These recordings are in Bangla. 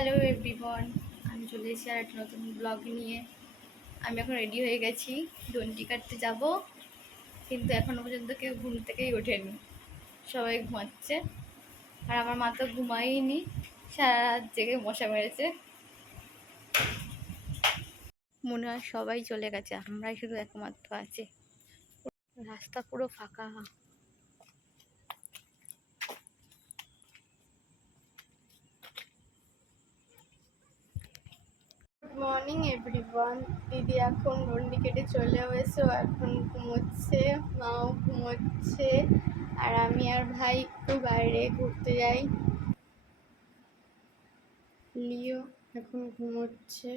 হ্যালো এভরিওয়ান, আমি চলে এসেছি আর একটা নতুন ব্লগ নিয়ে। আমি এখন রেডি হয়ে গেছি, ডন্ডি কাটতে যাব, কিন্তু এখনও পর্যন্ত কেউ ঘুম থেকেই ওঠেনি, সবাই ঘুমাচ্ছে। আর আমার মা তো ঘুমায়নি, সারা রাত জেগে মশা মেরেছে। মনে হয় সবাই চলে গেছে, আমরাই শুধু একমাত্র আছি। রাস্তা পুরো ফাঁকা। Good morning everyone. দিদি এখন ডন্ডি কেটে চলে এসেছে, এখন ঘুমোচ্ছে, মাও ঘুমোচ্ছে, আর আমি আর ভাই একটু বাইরে ঘুরতে যাই। লিও এখন ঘুমোচ্ছে।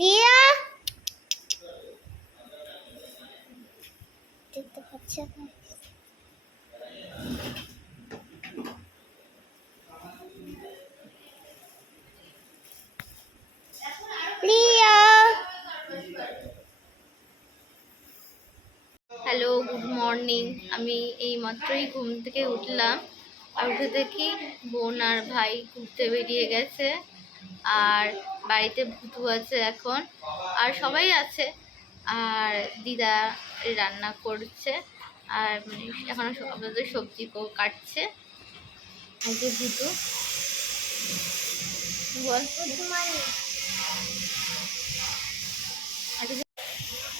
রিয়া দেখতে পাচ্ছে না। Hello, good morning. আমি এই মাত্রই ঘুম থেকে উঠলাম, আর উঠে দেখি বোন আর ভাই ঘুরতে বেরিয়ে গেছে, আর বাড়িতে ভুতু আছে এখন, আর সবাই আছে। আর দিদা রান্না করছে, আর মানে এখনো আমাদের সবজি কাটছে। এই যে ভুতু বল,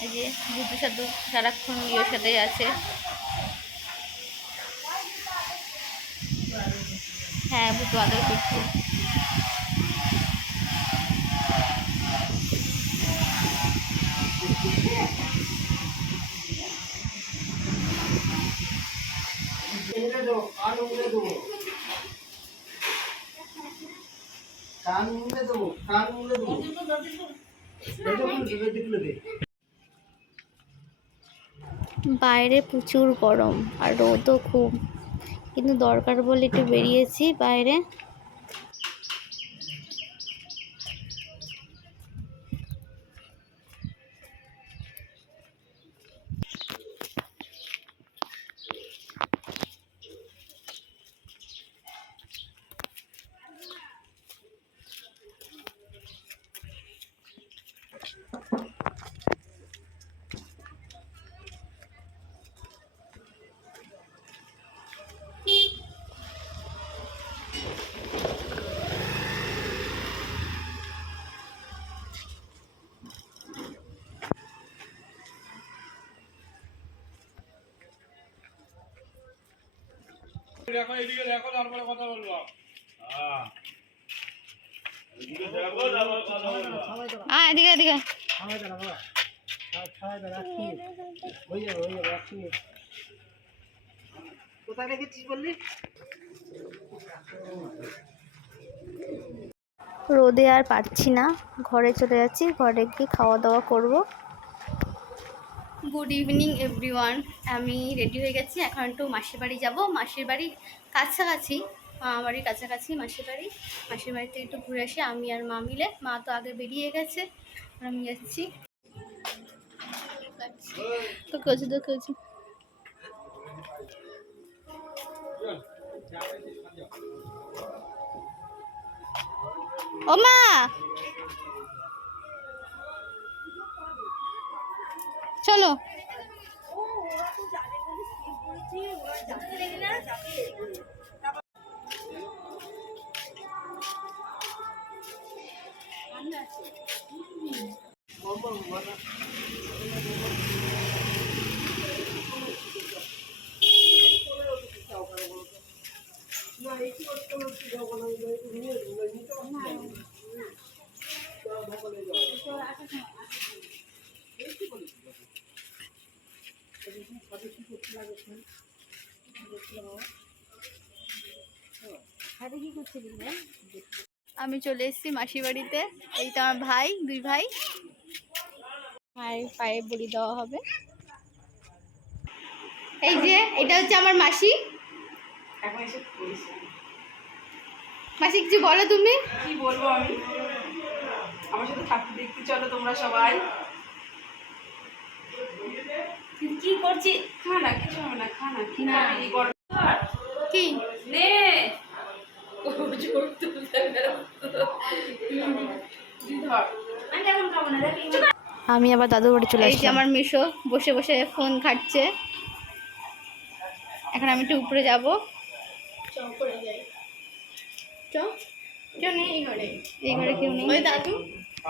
এই যে ভুতুর সাথে সারাক্ষণ ইয়ের সাথে আছে। হ্যাঁ, ভুতু আদর করছে। বাইরে প্রচুর গরম আর রোদও খুব, কিন্তু দরকার বলে একটু বেরিয়েছি বাইরে। দেখো এদিকে, দেখো, তারপরে কথা বলবো। এদিকে এদিকে। কোথায় রেখেছিস বললি? রোদে আর পারছি না, ঘরে চলে যাচ্ছি, ঘরে গিয়ে খাওয়া দাওয়া করব। Good evening everyone. আমি রেডি হয়ে গেছি, এখন একটু মাসির বাড়ি যাব। মাসির বাড়ি কাছাকাছি, মামা বাড়ির কাছাকাছি মাসির বাড়ি। মাসির বাড়িতে একটু ঘুরে আসি আমি আর মা মিলে। মা তো আগে বেরিয়ে গেছে, আর আমি যাচ্ছি। ও মা, চলো। আমি চলে এসেছি মাসির বাড়িতে। এই তো আমার ভাই, 2 ভাই। মায়ের পায়ে বড়ি দেওয়া হবে। এই যে এটা হচ্ছে আমার মাসি। মাসি কিছু বলো তুমি। কি বলবো আমি, আমার সাথে ঠাকুর দেখতে চলো তোমরা সবাই। কি করছি? খানা কিছু হবে না, খানা কি না এই গরম কি নে আমি আবার দাদু বাড়ি চলে আসলাম। এই যে আমার মিশো বসে বসে ফোন ঘাটছে। এখন আমি একটু উপরে যাব। উপরে যাই। কেউ নেই এই ঘরে। এই ঘরে কেউ নেই। ওই দাদু।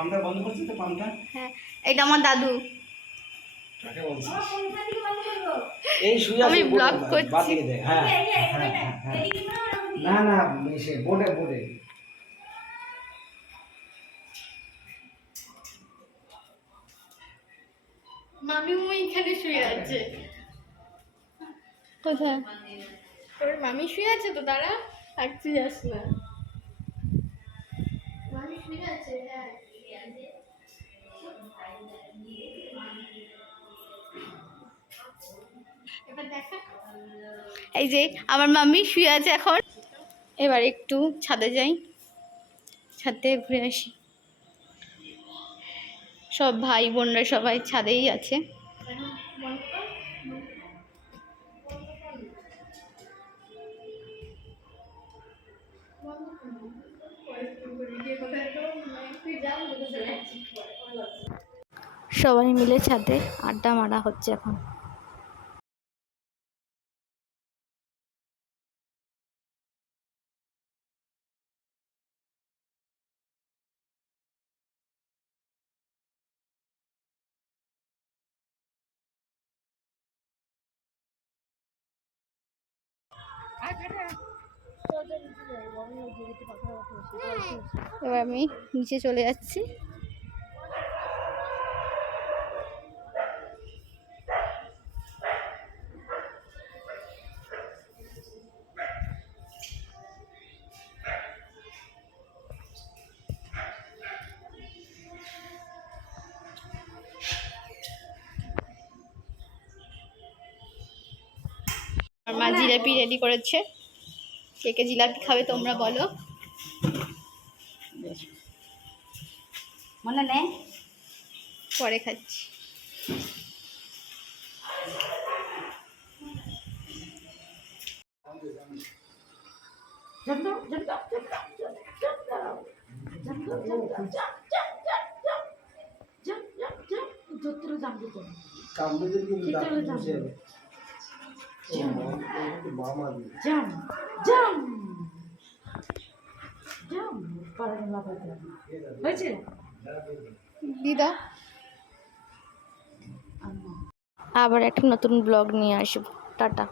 আমরা বন্ধ করছি তো পাম্পটা। হ্যাঁ, এটা আমার দাদু। কাকে বলছিস? এই শুয়ে আছে। আমি ব্লগ করছি। বাদ দিয়ে দে। হ্যাঁ। না না, সে বোর্ডে বোর্ডে। মামিও এখানে শুয়ে আছে। কোথায়? তোর মামি শুয়ে আছে তো, দাঁড়া। আর তুই যাস না। মামি শুয়ে আছে, হ্যাঁ। এই যে আমার মাম্মি শুয়ে আছে এখন। এবার একটু ছাদে যাই, ছাদে ঘুরে আসি। সব ভাই বোনরা সবাই ছাদেই আছে। সবাই মিলে ছাদে আড্ডা মারা হচ্ছে এখন। এবার আমি নিচে চলে যাচ্ছি। আর মা জিলাপি রেডি করেছে। কে কে জিলাপি খাবে তোমরা বলো। মনে নেই পরে খাচ্ছি। দিদা আবার একটা নতুন ব্লগ নিয়ে আসবো। টাটা।